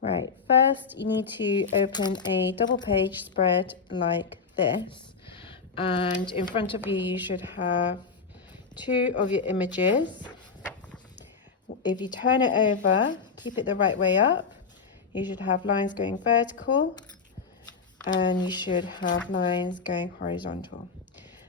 Right, first you need to open a double page spread like this, and in front of you you should have two of your images. If you turn it over, keep it the right way up, you should have lines going vertical and you should have lines going horizontal.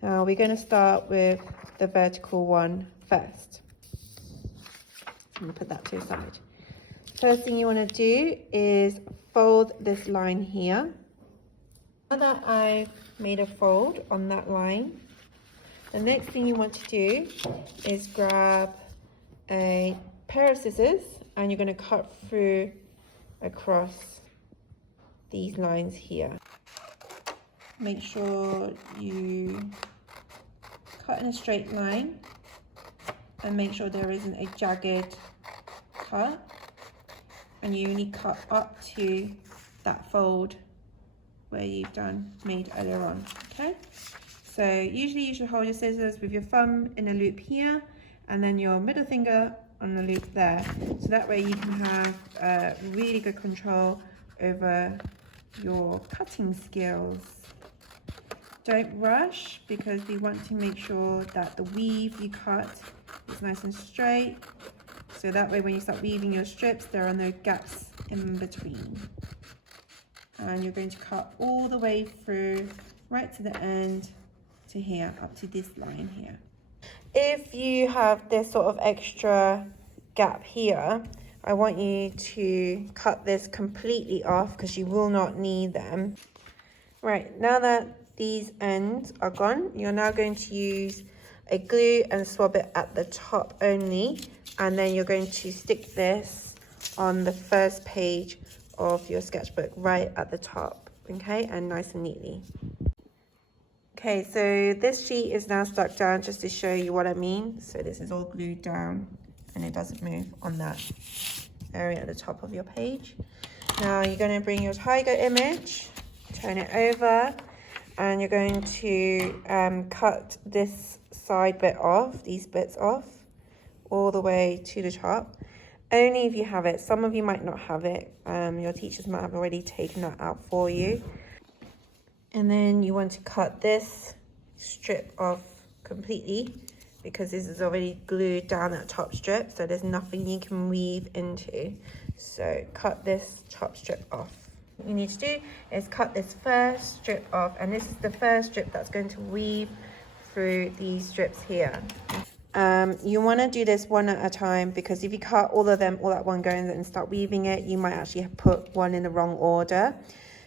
Now we're going to start with the vertical one first. I'm going to put that to the side. First thing you want to do is fold this line here. Now that I've made a fold on that line, the next thing you want to do is grab a pair of scissors and you're going to cut through across these lines here. Make sure you cut in a straight line and make sure there isn't a jagged cut, and you only cut up to that fold where you've made earlier on. Okay, so usually you should hold your scissors with your thumb in a loop here and then your middle finger on the loop there, so that way you can have really good control over your cutting skills. Don't rush, because we want to make sure that the weave you cut is nice and straight, so that way when you start weaving your strips there are no gaps in between. And you're going to cut all the way through right to the end to here, up to this line here. If you have this sort of extra gap here, I want you to cut this completely off because you will not need them. Right, now that these ends are gone, you're now going to use a glue and swab it at the top only, and then you're going to stick this on the first page of your sketchbook right at the top, okay, and nice and neatly. Okay, so this sheet is now stuck down just to show you what I mean. So this is all glued down and it doesn't move on that area at the top of your page. Now you're going to bring your tiger image, turn it over, and you're going to cut this side bit off, these bits off, all the way to the top. Only if you have it. Some of you might not have it. Your teachers might have already taken that out for you. And then you want to cut this strip off completely, because this is already glued down that top strip, so there's nothing you can weave into. So cut this top strip off. What you need to do is cut this first strip off, and this is the first strip that's going to weave through these strips here. You want to do this one at a time, because if you cut all of them all at one go and start weaving it, you might actually put one in the wrong order.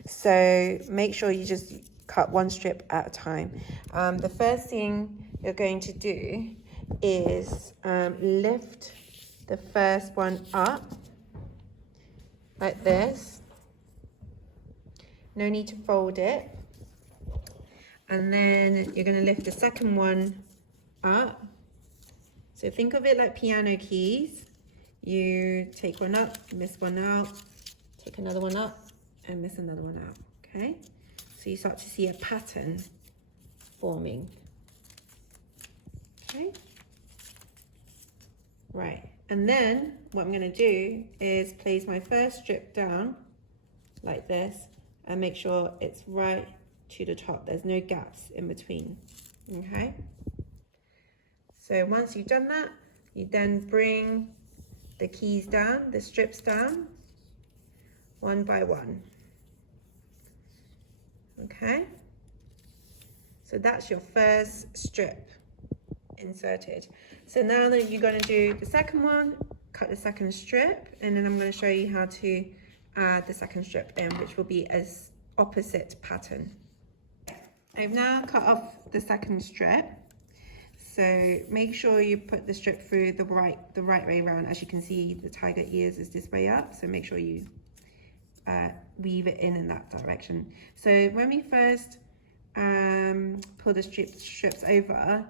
So make sure you just cut one strip at a time. The first thing you're going to do is lift the first one up like this. No need to fold it. And then you're going to lift the second one up. So think of it like piano keys. You take one up, miss one out, take another one up, and miss another one out, okay? So you start to see a pattern forming, okay? Right, and then what I'm gonna do is place my first strip down like this and make sure it's right to the top. There's no gaps in between, okay? So once you've done that, you then bring the keys down, the strips down, one by one. Okay, so that's your first strip inserted. So now that you're going to do the second one, cut the second strip, and then I'm going to show you how to add the second strip in, which will be as opposite pattern. I've now cut off the second strip, so make sure you put the strip through the right way around. As you can see, the tiger ears is this way up, so make sure you weave it in that direction. So when we first pull the strips over,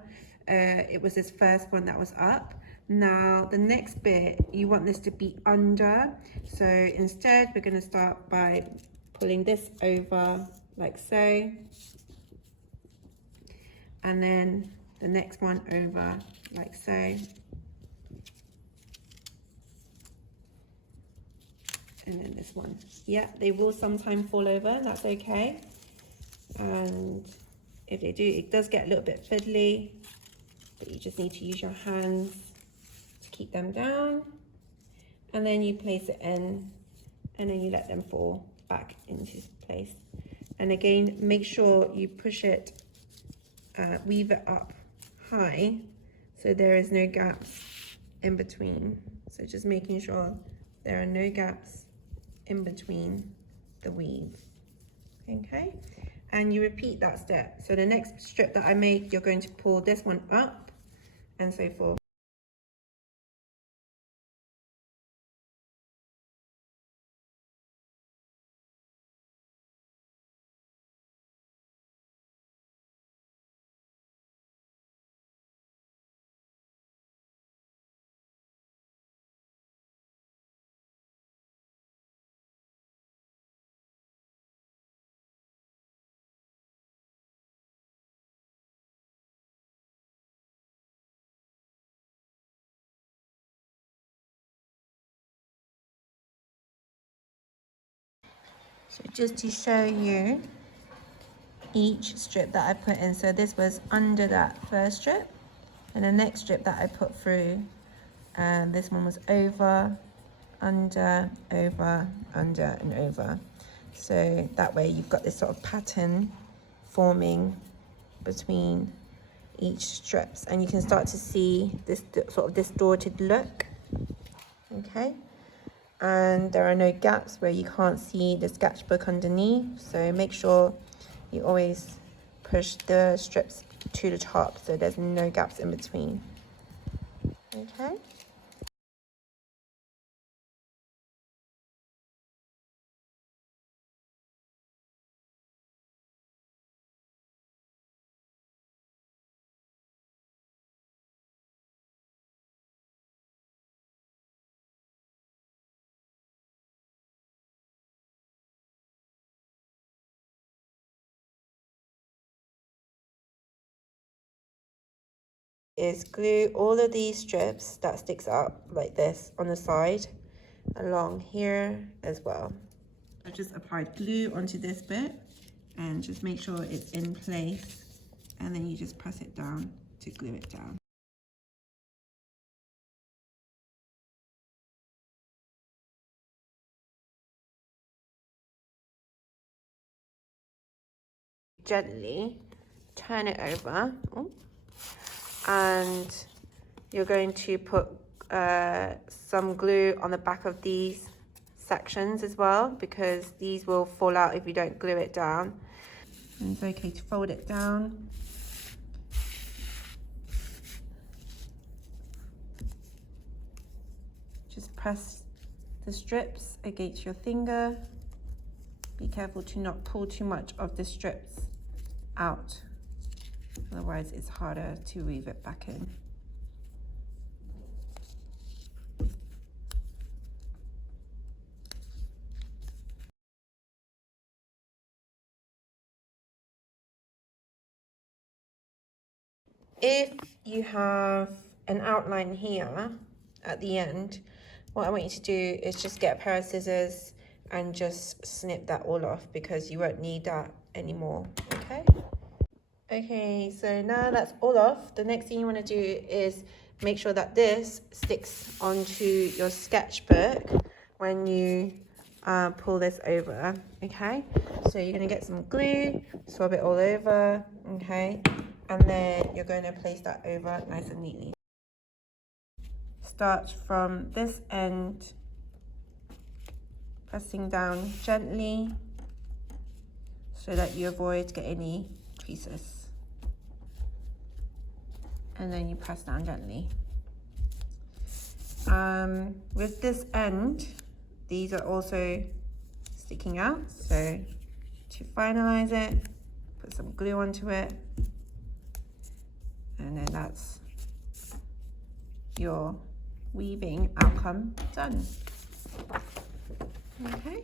it was this first one that was up. Now the next bit, you want this to be under, so instead we're going to start by pulling this over like so, and then the next one over like so. and then this one. Yeah, they will sometimes fall over, that's okay. And if they do, it does get a little bit fiddly, but you just need to use your hands to keep them down. And then you place it in, and then you let them fall back into place. And again, make sure you push it, weave it up high, so there is no gaps in between. So just making sure there are no gaps in between the weave, okay? And you repeat that step. So the next strip that I make, you're going to pull this one up and so forth. So just to show you each strip that I put in, so this was under that first strip, and the next strip that I put through, and this one was over, under, over, under, and over. So that way you've got this sort of pattern forming between each strips, and you can start to see this sort of distorted look, okay? And there are no gaps where you can't see the sketchbook underneath, so make sure you always push the strips to the top so there's no gaps in between, okay? Is glue all of these strips that sticks up like this on the side along here as well. I just applied glue onto this bit and just make sure it's in place, and then you just press it down to glue it down. Gently turn it over. Oh. And you're going to put some glue on the back of these sections as well, because these will fall out if you don't glue it down. And it's okay to fold it down. Just press the strips against your finger. Be careful to not pull too much of the strips out. Otherwise, it's harder to weave it back in. If you have an outline here at the end, what I want you to do is just get a pair of scissors and just snip that all off, because you won't need that anymore, okay? Okay, so now that's all off. The next thing you want to do is make sure that this sticks onto your sketchbook when you pull this over, okay? So you're going to get some glue, swab it all over, okay? And then you're going to place that over nice and neatly. Start from this end, pressing down gently so that you avoid getting any creases. And then you press down gently. With this end, these are also sticking out, so to finalize it, put some glue onto it, and then that's your weaving outcome done. Okay.